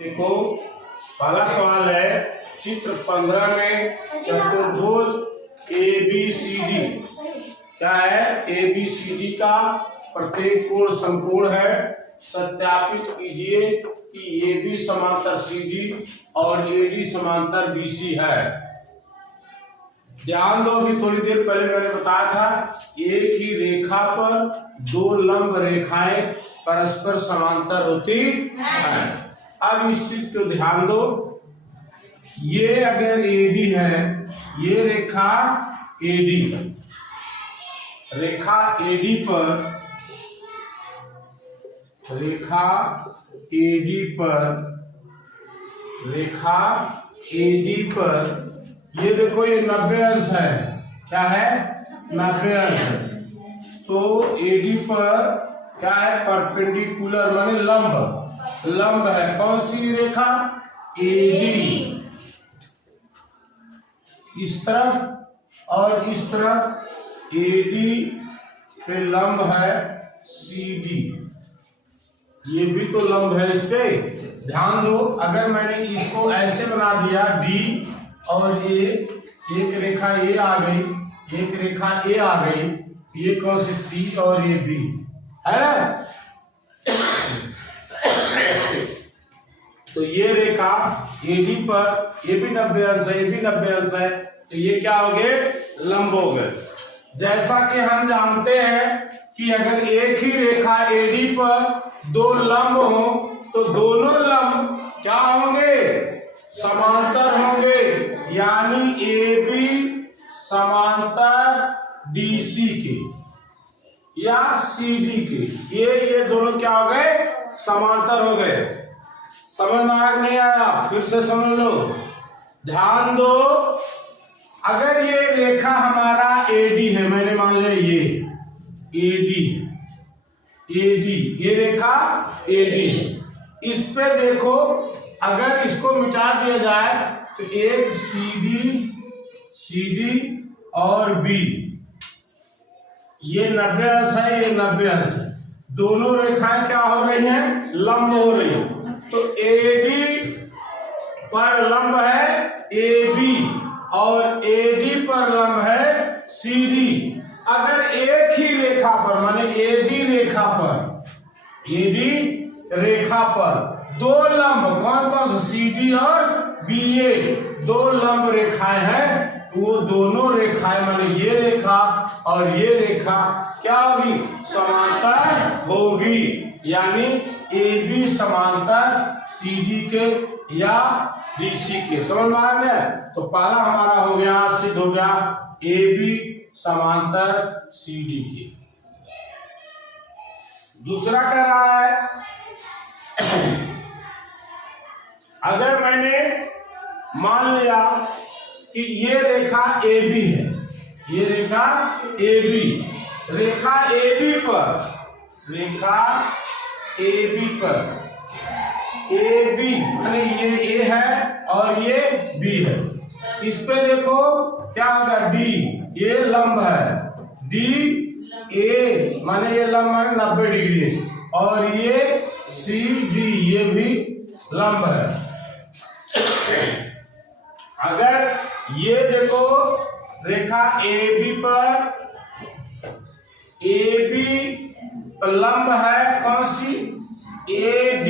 देखो पहला सवाल है चित्र 15 में चतुर्भुज ABCD क्या है। ABCD का प्रत्येक कोण समकोण है। सत्यापित कीजिए कि AB समांतर CD और AD समांतर BC है। ध्यान दो, अभी थोड़ी देर पहले मैंने बताया था एक ही रेखा पर दो लंब रेखाएं परस्पर समांतर होती है। अब इस चीज को ध्यान दो, ये अगर AD है, ये रेखा AD, रेखा AD पर ये देखो ये 90 अंश है। क्या है? 90 अंश है। तो AD पर क्या है? परपेंडिकुलर माने लंब है। कौन सी रेखा? AD। इस तरफ और इस तरफ AD पे लंब है CD। ये भी तो लंब है इस पे। ध्यान दो, अगर मैंने इसको ऐसे बना दिया D और ये एक रेखा A आ गई, एक रेखा A आ गई, ये कौन सी C और ये B है। तो ये रेखा AD पर ये भी 90 अंश है, ये भी 90 अंश है, तो ये क्या हो गए? लंब हो गए। जैसा कि हम जानते हैं कि अगर एक ही रेखा AD पर दो लंब हो तो दोनों लंब क्या होंगे? समांतर होंगे, यानी AB समांतर DC के या CD के, ये दोनों क्या हो गए? समांतर हो गए। समझ में आ नहीं आया? फिर से समझ लो, ध्यान दो। अगर ये रेखा हमारा AD है, मैंने मान लिया ये AD, ये रेखा AD, इस पे देखो, अगर इसको मिटा दिया जाए तो एक CD और B, ये 90 अंश है, ये 90 अंश है। दोनों रेखाएं क्या हो रही हैं? लंब हो रही हैं। तो AD पर लंब है AB और AD पर लंब है CD। अगर एक ही रेखा पर माने AD रेखा पर दो लंब, कौन कौन से? CD और BA, दो लंब रेखाएं हैं, वो दोनों रेखाएं माने ये रेखा और ये रेखा क्या होगी? समांतर होगी, यानी AB समांतर CD के या BC के। समझ में आ गया? तो पहला हमारा हो गया, सिद्ध हो गया AB समांतर CD के। दूसरा कह रहा है अगर मैंने मान लिया कि ये रेखा AB है, ये रेखा AB, रेखा AB पर AB यानी ये A है और ये B है। इस पे देखो क्या होगा? D, ये लंब है, DA माने ये लंब है 90 डिग्री, और ये CD ये भी लंब है। अगर ये देखो रेखा AB पर लंब है कौन सी? AD,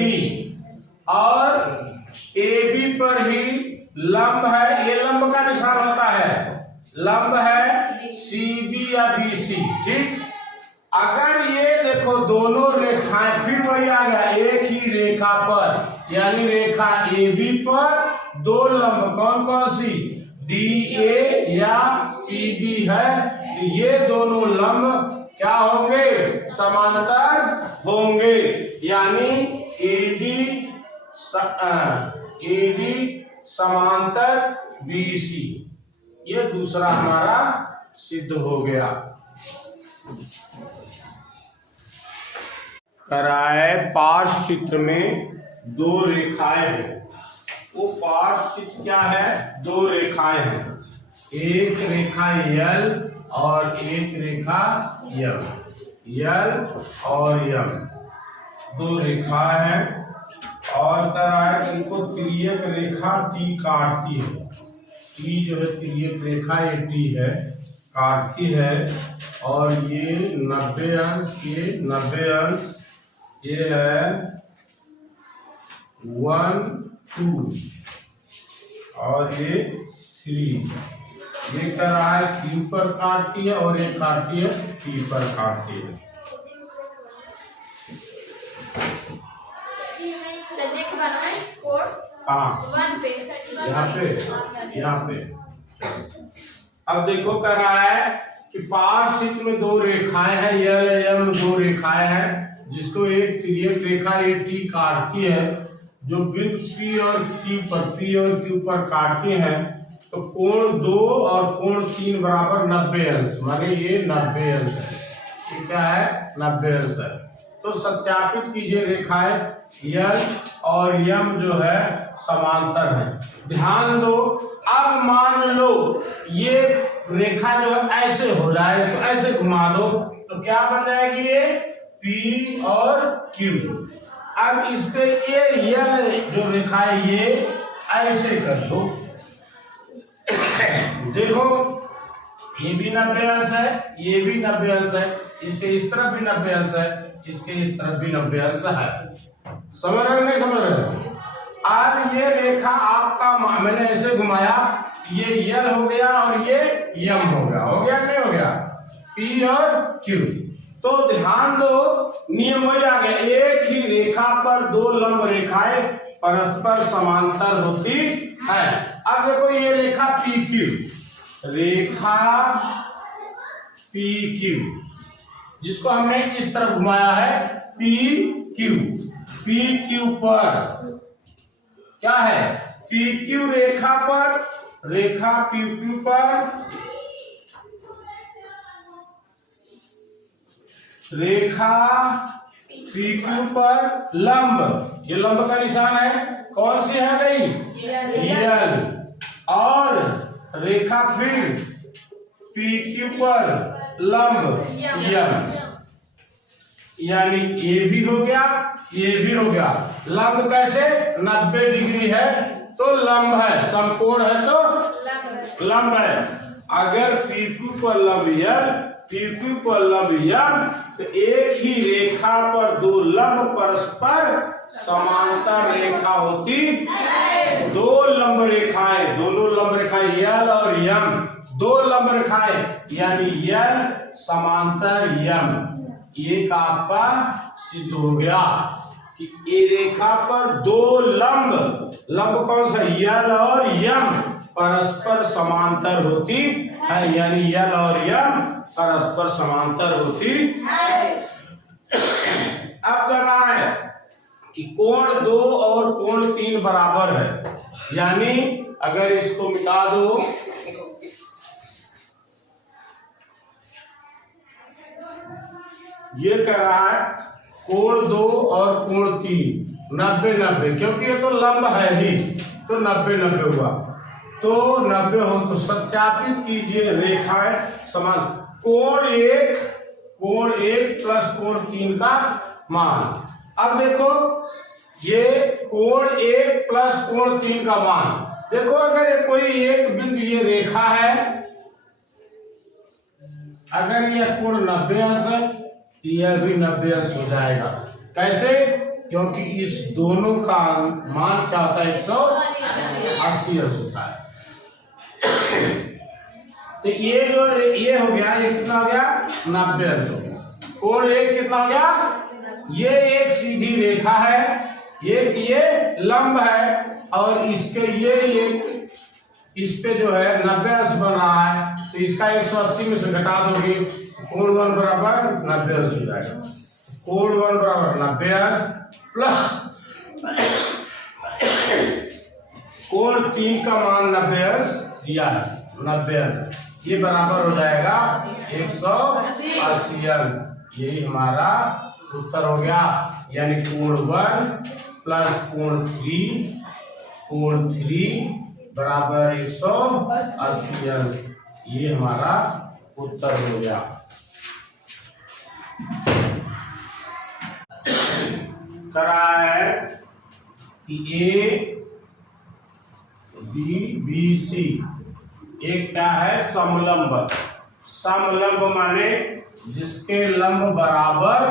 और AB पर ही लंब है, ये लंब का निशान होता है, लंब है CB या BC। ठीक, अगर ये देखो दोनों रेखाएं, फिर वही आ गया, एक ही रेखा पर यानी रेखा AB पर दो लंब, कौन कौन सी? DA या CB है, ये दोनों लंब क्या होंगे? समांतर होंगे, यानी AD समांतर BC। ये दूसरा हमारा सिद्ध हो गया। कराए पार्श्व चित्र में दो रेखाएं हैं। वो पार्श्व चित्र क्या है? दो रेखाएं हैं, एक रेखा L और एक रेखा L और M, दो रेखा है और तरह इनको तिर्यक रेखा टी काटती है। टी जो है तिर्यक रेखा ये टी है, काटती है। और ये 90 अंश, ये 90 अंश, ये है 1 2 और ये 3। ये कर रहा है Q पर काटती है और ये काटती है T पर काटती है। हाँ, यहाँ पे अब देखो कर रहा है कि पार्श्व में दो रेखाएं हैं, यह दो रेखाएं हैं जिसको एक तिर्यक रेखा ये टी काटती है, जो बिंदु P और Q पर काटती हैं। तो कोण 2 और कोण 3 बराबर 90 अंश, माने ये 90 अंश है। ये क्या है? 90 अंश है। तो सत्यापित कीजिए रेखाएं L और M जो है समांतर है। ध्यान दो, अब मान लो ये रेखा जो है ऐसे हो जाए, इसको ऐसे घुमा दो तो क्या बन जाएगी? ये P और Q। अब इस पे ये जो रेखा है ये ऐसे कर दो। देखो ये भी 90 अंश है, ये भी 90 अंश है, इसके इस तरफ भी 90 अंश है, इसके इस तरफ भी 90 अंश है। समझ रहे नहीं समझ रहे? आज ये रेखा आपका मैंने ऐसे घुमाया, ये L हो गया और ये M हो गया। हो गया नहीं हो गया? P और Q। तो ध्यान दो, नियम हो जाएगा, एक ही रेखा पर दो लंब रेखाएं परस्पर समांतर होती है। अब देखो ये रेखा PQ, रेखा PQ जिसको हमने किस तरफ घुमाया है? PQ पर क्या है? PQ रेखा पर, रेखा PQ पर, रेखा PQ पर लंब, ये लंब का निशान है, कौन सी है नहीं? L। और रेखा फिर PQ पर लंब M, यानी ये भी हो गया, ये भी हो गया। लंब कैसे? 90 डिग्री है तो लंब है, समकोण है तो लंब है। अगर PQ पर लंब L, PQ पर लंब M, तो एक ही रेखा पर दो लंब परस्पर समांतर रेखा होती है। दो लंब रेखाएं, दोनों लंब रेखाएं L और M, दो लंब रेखाएं यानी L समांतर M। ये का आपका सिद्ध हो गया कि ये रेखा पर दो लंब, लंब कौन सा? L और M परस्पर समांतर होती है, यानी L और M परस्पर समांतर होती है। अब कर रहा है कि कोण 2 और कोण 3 बराबर है, यानी अगर इसको मिटा दो, ये कह रहा है कोण 2 और कोण 3 90-90, क्योंकि ये तो लंब है ही, तो 90-90 हुआ। तो 90 हो तो सत्यापित कीजिए रेखाएं समान। कोण 1 प्लस कोण 3 का मान। अब देखो ये कोण 1 प्लस कोण 3 का मान, देखो अगर ये कोई एक बिंदु ये रेखा है, अगर यह कोण 90 अंश है, यह भी 90 अंश हो जाएगा। कैसे? क्योंकि इस दोनों का मान क्या होता है? 180 अंश होता है। तो ये जो ये हो गया, ये कितना हो गया? 90 अंश हो गया। कोण 1 कितना हो गया? ये एक सीधी रेखा है, ये लंब है, और इसके ये एक इस पे जो है 90 अंश बन रहा है, तो इसका 180 में से घटा दोगे, कोण 1 बराबर 90 अंश हो जाएगा। कोण 1 बराबर 90 अंश प्लस कोण 3 का मान 90 अंश दिया है, 90 अंश, ये बराबर हो जाएगा 180 अंश। यही हमारा उत्तर हो गया, यानी कोण 1 प्लस कोण 3 बराबर 180 अंश। ये हमारा उत्तर हो गया। करा है कि ए बी सी एक क्या है समलंब। समलंब माने जिसके लंब बराबर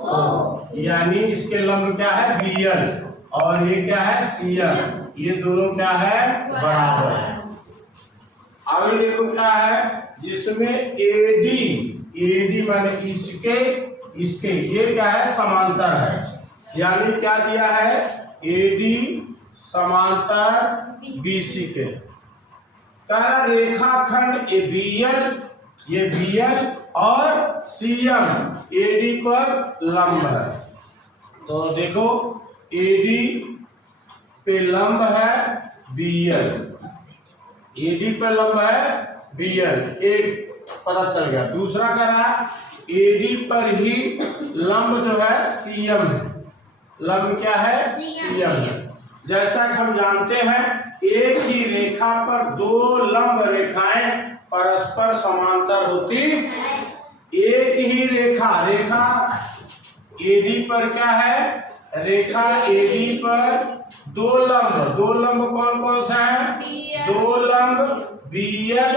हो, यानी इसके लंब क्या है बीएल और ये क्या है सीएल, ये दोनों क्या है बराबर है। आगे देखो क्या है जिसमें एडी माने इसके ये क्या है समांतर है, यानी क्या दिया है एडी समांतर बीसी के। कह रेखाखंड ये बीएल और सीएम एडी पर लंब है। तो देखो एडी पे लंब है बीएल, एडी पे लंब है बीएल, एक पता चल गया। दूसरा कह रहा है एडी पर ही लंब जो है सीएम है, लंब क्या है सीएम है। जैसा कि हम जानते हैं एक ही रेखा पर दो लंब रेखाएं परस्पर समांतर होती, एक ही रेखा एडी पर क्या है, रेखा एडी पर दो लंब कौन कौन सा है, दो लंब बीएल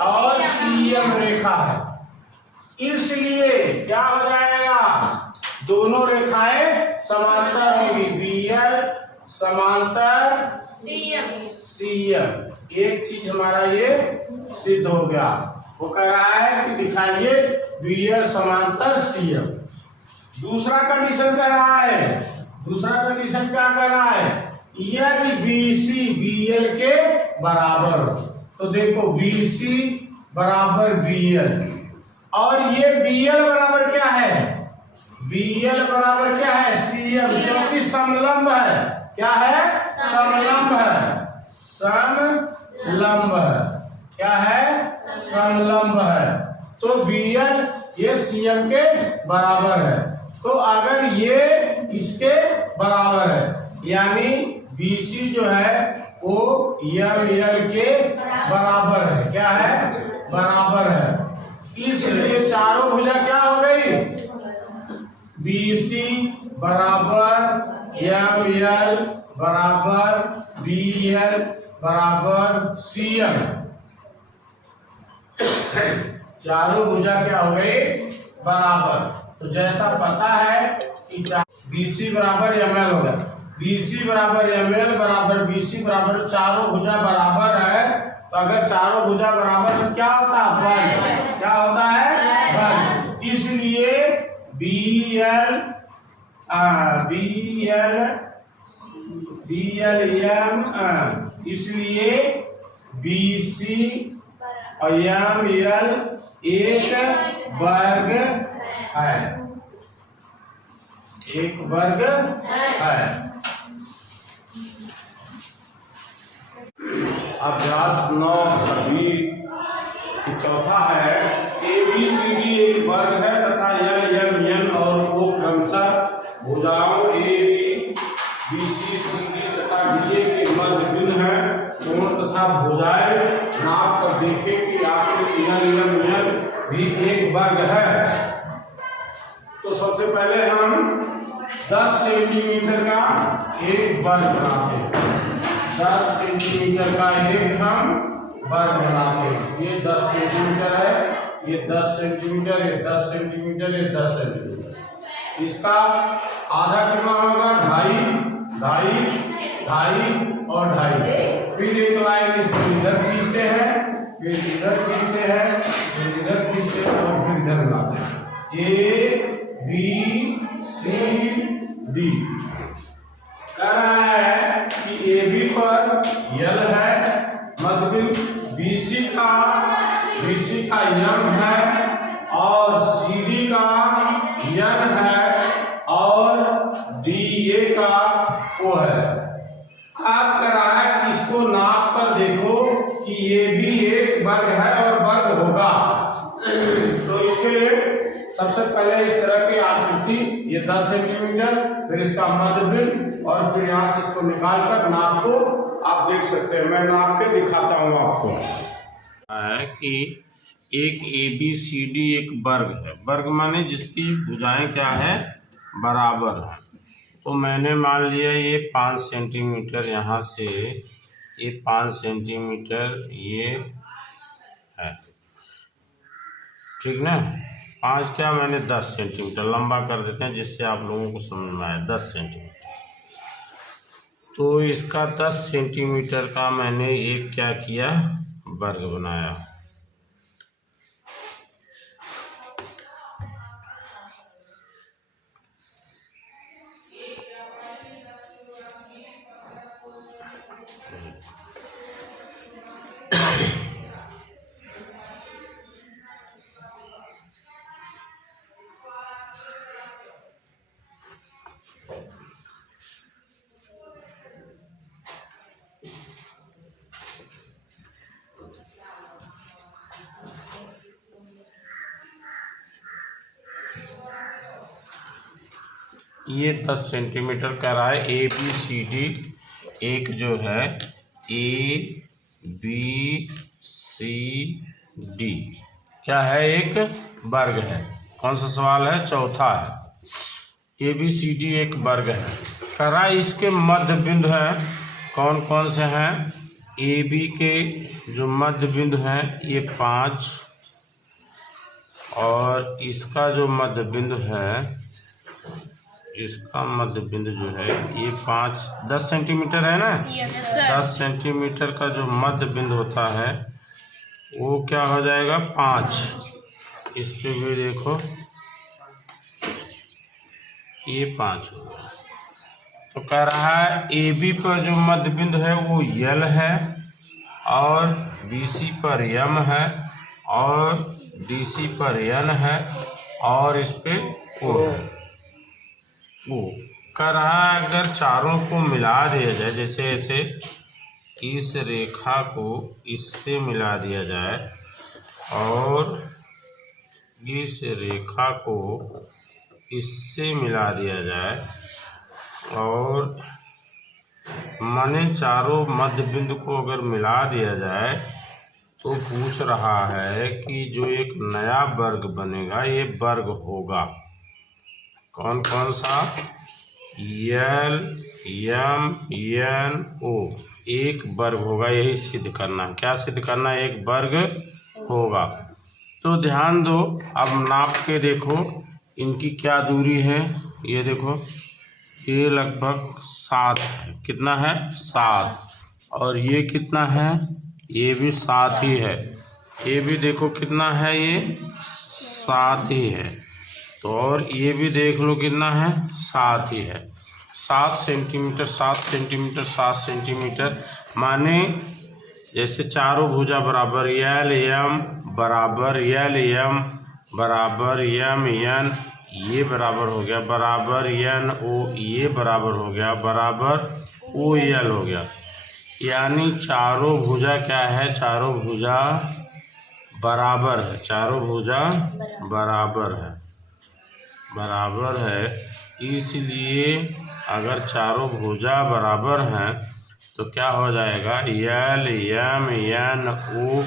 और सीएम रेखा है। इसलिए क्या हो जाएगा, दोनों रेखाएं समांतर होंगी, बीएल समांतर सीएम। एक चीज हमारा ये सिद्ध हो गया। वो कह रहा है कि दिखाइए बीएल समांतर सीएम। दूसरा कंडीशन कह रहा है, दूसरा कंडीशन क्या कह रहा है, यदि बीसी बीएल के बराबर हो। तो देखो बीसी बराबर बीएल और ये बीएल बराबर क्या है, बीएल बराबर क्या है सीएम, क्योंकि समलंब है। क्या है समलंब है, समलंब है, क्या है समलंब है। तो बीएल ये सीएम के बराबर है। तो अगर ये इसके बराबर है यानी बीसी जो है वो एल के बराबर है, क्या है बराबर है। इसलिए चारों भुजा क्या हो गई, बीसी बराबर एल बराबर बीएल बराबर सीएम। चारों भुजा क्या हो गई बराबर। तो जैसा पता है कि बीसी बराबर एमएल होगा, बीसी बराबर एमएल बराबर बीसी बराबर, चारों भुजा बराबर है। तो अगर चारों भुजा बराबर तो क्या होता है वर्ग, क्या होता है वर्ग। इसलिए बीएल एम, इसलिए बीसी और एमएल एक वर्ग है, एक वर्ग है। अभ्यास 9 अभी चौथा है, ABCD एक वर्ग है तथा LMN और O क्रमशः भुजाओं ABCD तथा DA के मध्य बिंदु है। कोण तथा भुजाएं नाप कर देखें कि आखिर LMN भी एक वर्ग है। तो सबसे पहले हम 10 सेंटीमीटर का एक वर्ग बनाते हैं, 10 सेंटीमीटर का एक हम वर्ग बनाते हैं। ये 10 सेंटीमीटर है, ये 10 सेंटीमीटर, ये 10 सेंटीमीटर, ये 10 सेंटीमीटर। इसका आधा कितना होगा, 2.5 और 2.5। फिर एक लाइन इसको इधर खींचते हैं, फिर इधर खींचते हैं, फिर इधर खींचते हैं और फिर इधर बनाते हैं। ABCD कह रहा है कि AB पर L है, मध्य BC का M है और CD का N है और DA का O है। आप कह रहा है कि इसको नाप कर देखो कि ये भी एक वर्ग है और वर्ग होगा। तो इसके लिए सबसे पहले इस तरह की आकृति, ये 10 सेंटीमीटर, फिर इसका मध्य बिंदु और फिर यहाँ से इसको निकाल कर नाप को आप देख सकते हैं। मैं नाप के दिखाता हूँ आपको। है कि एक ABCD एक वर्ग है, वर्ग माने जिसकी भुजाएं क्या है बराबर है। तो मैंने मान लिया ये 5 सेंटीमीटर यहाँ से, ये 5 सेंटीमीटर ये है, ठीक ना। 5 क्या, मैंने 10 सेंटीमीटर लंबा कर देते हैं जिससे आप लोगों को समझ में आए। 10 सेंटीमीटर, तो इसका 10 सेंटीमीटर का मैंने एक क्या किया, वर्ग बनाया। ये 10 सेंटीमीटर का रहा है। ए बी सी डी एक जो है, ए बी सी डी क्या है, एक वर्ग है। कौन सा सवाल है, चौथा है। ए बी सी डी एक वर्ग है। कह रहा है इसके मध्य बिंदु हैं, कौन कौन से हैं। ए बी के जो मध्य बिंदु हैं ये 5, और इसका जो मध्य बिंदु है, इसका मध्य बिंदु जो है ये 10 सेंटीमीटर है ना। 10 सेंटीमीटर का जो मध्य बिंदु होता है वो क्या हो जाएगा, 5। इस पे भी देखो ये 5 हो गया। तो कह रहा है ए बी पर जो मध्य बिंदु है वो यल है, और बी सी पर यम है, और डी सी पर यन है, और इस पे ओ है। वो कह रहा है अगर चारों को मिला दिया जाए, जैसे ऐसे इस रेखा को इससे मिला दिया जाए, और इस रेखा को इससे मिला दिया जाए, और माने चारों मध्य बिंदु को अगर मिला दिया जाए, तो पूछ रहा है कि जो एक नया वर्ग बनेगा ये वर्ग होगा कौन कौन सा, यल यम एन ओ, एक वर्ग होगा। यही सिद्ध करना है। क्या सिद्ध करना है, एक वर्ग होगा। तो ध्यान दो, अब नाप के देखो इनकी क्या दूरी है। ये देखो ये लगभग 7 है। कितना है, 7। और ये कितना है, ये भी 7 ही है। ये भी देखो कितना है, ये 7 ही है। तो और ये भी देख लो कितना है, 7 ही है। 7 सेंटीमीटर 7 सेंटीमीटर 7 सेंटीमीटर, माने जैसे चारों भुजा बराबर, यल यम बराबर यल यम बराबर यम यन, ये बराबर हो गया, बराबर यन ओ, ये बराबर हो गया, बराबर ओ यल हो गया। यानी चारों भुजा क्या है, चारों भुजा बराबर है। चारों भुजा बराबर है, बराबर है। इसलिए अगर चारों भुजा बराबर हैं तो क्या हो जाएगा, यल यम यन ओ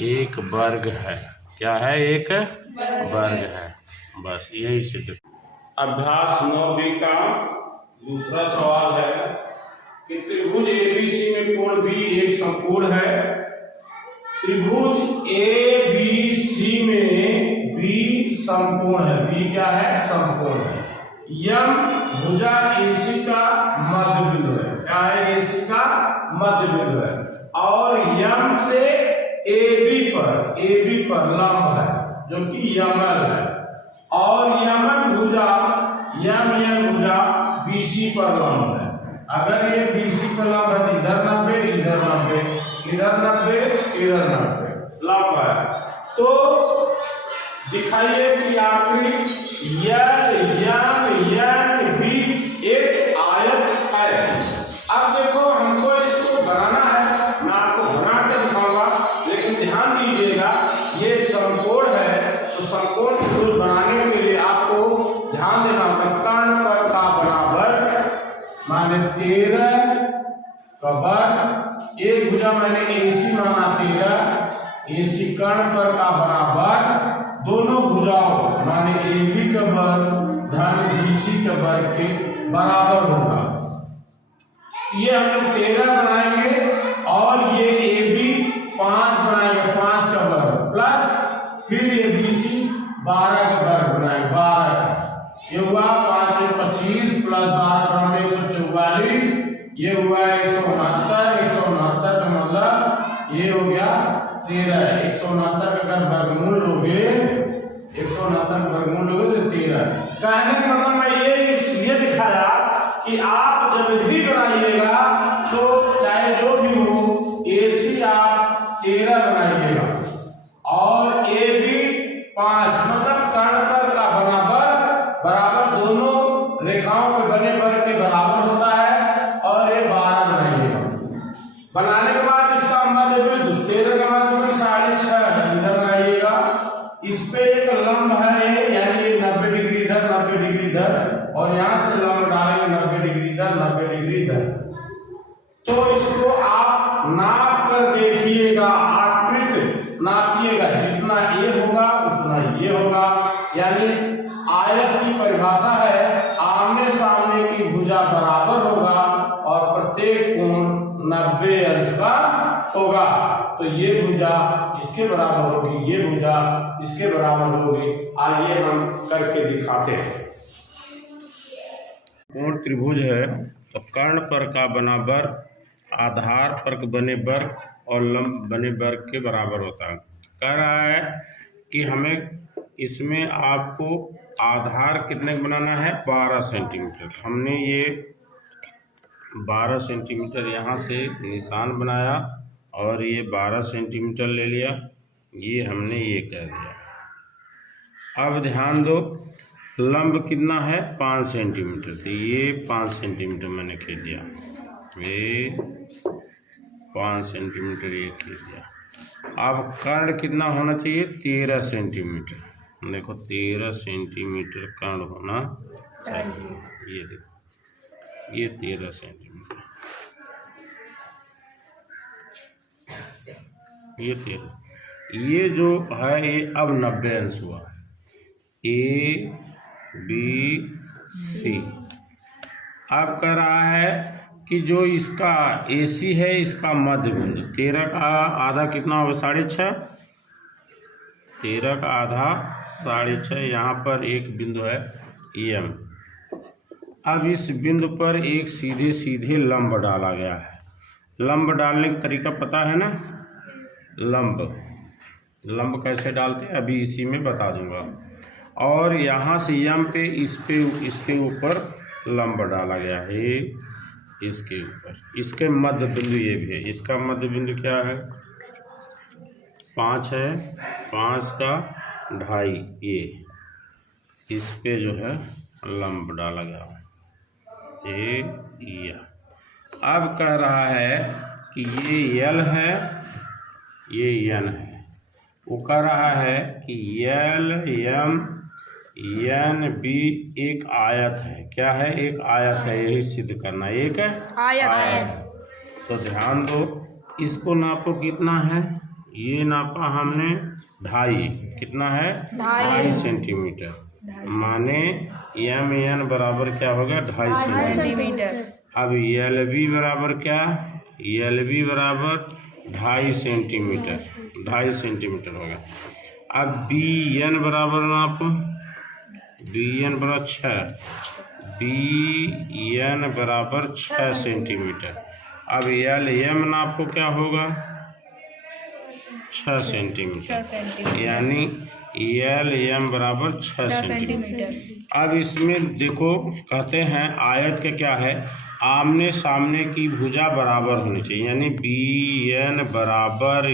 एक वर्ग है। क्या है, एक वर्ग है। बस यही सिद्ध। अभ्यास 9b का दूसरा सवाल है कि त्रिभुज एबीसी में कोण बी एक समकोण है। त्रिभुज एबीसी में बी समकोण है। बी क्या है, समकोण है। यम भुजा एसी का मध्य बिंदु है। क्या है, एसी का मध्य बिंदु है। और यम से एबी पर लंब है जो कि यमल है। और यमन भुजा यम भुजा बीसी पर लंब है। अगर ये बीसी पर लंब है तो इधर 90, इधर 90, इधर 90, इधर 90 लंब है। तो दिखाइए कि आखिरी यन भी एक आयत है। अब देखो हमको इसको बनाना है, मैं आपको बना के दिखाऊंगा, लेकिन ध्यान दीजिएगा ये समकोण है। तो समकोण त्रिभुज बनाने के लिए आपको ध्यान देना होगा, कर्ण पर का बराबर माने 13 का वर्ग, एक भुजा मैंने एसी माना 13, एसी कर्ण पर का बराबर दोनों भुजाओं माने ए बी का वर्ग धन बी सी के वर्ग के बराबर होगा। ये हम लोग 13 बनाएंगे और ये ए बी 5 बनाएंगे, 5 का वर्ग प्लस फिर ये बी सी 12 का वर्ग बनाएंगे, 12 ये हुआ 5 में 25 प्लस 12 में 144, ये हुआ 169। 169 का मतलब ये हो गया 13। 169 का अगर वर्गमूल लोगे, 169 का वर्गमूल लोगे तो 13। कहने का मतलब मैं ये दिखाया कि आप जब भी बनाइएगा तो चाहे जो भी हो AC आप 13 बनाइएगा और AB 5, मतलब कर्ण पर का बराबर दोनों रेखाओं पे बने वर्ग के बराबर होता है और ये 12 बनाइएगा। बनाने के बाद इसका मध्य बिंदु 13 का मध्य बिंदु 6.5 इधर लगाइएगा। इस पे एक लंब है यानी 90 डिग्री इधर, 90 डिग्री इधर, और यहां से लंब डालेंगे 90 डिग्री इधर, 90 डिग्री इधर। तो इसको आप नाप कर देखिएगा, आकृति नापिएगा, जितना ये होगा उतना ये होगा। यानी आयत की परिभाषा है आमने सामने की भुजा बराबर होगा और प्रत्येक कोण 90 अंश का होगा। तो ये भुजा इसके बराबर होगी, ये भुजा इसके बराबर होगी। आइए हम करके दिखाते हैं। कोण त्रिभुज है तो कर्ण पर का बना वर्ग आधार पर बने वर्ग और लंब बने वर्ग के बराबर होता है। कह रहा है कि हमें इसमें आपको आधार कितने बनाना है, 12 सेंटीमीटर। हमने ये 12 सेंटीमीटर यहाँ से निशान बनाया और ये 12 सेंटीमीटर ले लिया, ये हमने ये कह दिया। अब ध्यान दो, लंब कितना है 5 सेंटीमीटर, तो ये 5 सेंटीमीटर मैंने खींच दिया, ये 5 सेंटीमीटर ये खींच दिया। अब कर्ण कितना होना चाहिए, 13 सेंटीमीटर। देखो 13 सेंटीमीटर कर्ण होना चाहिए। ये देखो ये 13 सेंटीमीटर, ये 13, ये जो है ये अब 90 अंश हुआ। A B C। अब कह रहा है कि जो इसका AC है इसका मध्य बिंदु 13 का आधा कितना होगा, 6.5। 13 का आधा 6.5, यहाँ पर एक बिंदु है M। अब इस बिंदु पर एक सीधे सीधे लंब डाला गया है। लंब डालने का तरीका पता है ना, लंब कैसे डालते हैं अभी इसी में बता दूंगा। और यहाँ से M पे इसके ऊपर लंब डाला गया है, इसके ऊपर, इसके मध्य बिंदु ये भी है। इसका मध्य बिंदु क्या है, 5 है, 5 का 2.5, ये इस पे जो है लंब डाला गया है ये। अब कह रहा है कि ये L है, ये N है। वो कह रहा है कि L M N B एक आयत है। क्या है, एक आयत है, यही सिद्ध करना, एक है आयत। तो ध्यान दो, इसको नापो कितना है, ये नापा हमने 2.5, कितना है 2.5 सेंटीमीटर, माने M N बराबर क्या होगा 2.5 सेंटीमीटर। अब L B बराबर क्या, L B बराबर 2.5 सेंटीमीटर, 2.5 सेंटीमीटर होगा। अब B N बराबर नापो, B N बराबर 6, B N बराबर 6 सेंटीमीटर। अब L M नापो क्या होगा 6 सेंटीमीटर, यानी L M बराबर 6 सेंटीमीटर। अब इसमें देखो कहते हैं आयत का क्या है, आमने सामने की भुजा बराबर होनी चाहिए, यानी B N बराबर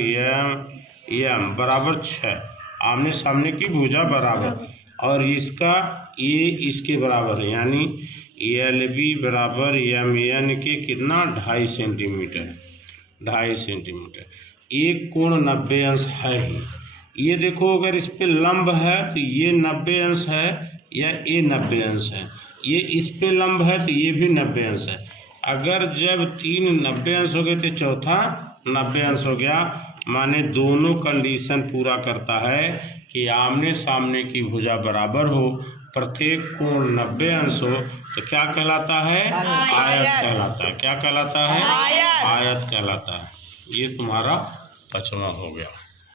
M बराबर 6, आमने सामने की भुजा बराबर, और इसका ये इसके बराबर है, यानी L B बराबर M N के कितना 2.5 सेंटीमीटर, 2.5 सेंटीमीटर। एक कोण 90 अंश है ही। ये देखो अगर इस पे लंब है तो ये 90 अंश है या ये 90 अंश है, ये इस पे लंब है तो ये भी 90 अंश है। अगर जब 3 90 अंश हो गए तो चौथा 90 अंश हो गया, माने दोनों कंडीशन पूरा करता है कि आमने सामने की भुजा बराबर हो, प्रत्येक कोण 90 अंश हो, तो क्या कहलाता है? आयत कहलाता है। क्या कहलाता है? आयत कहलाता है। ये तुम्हारा 5वां हो गया।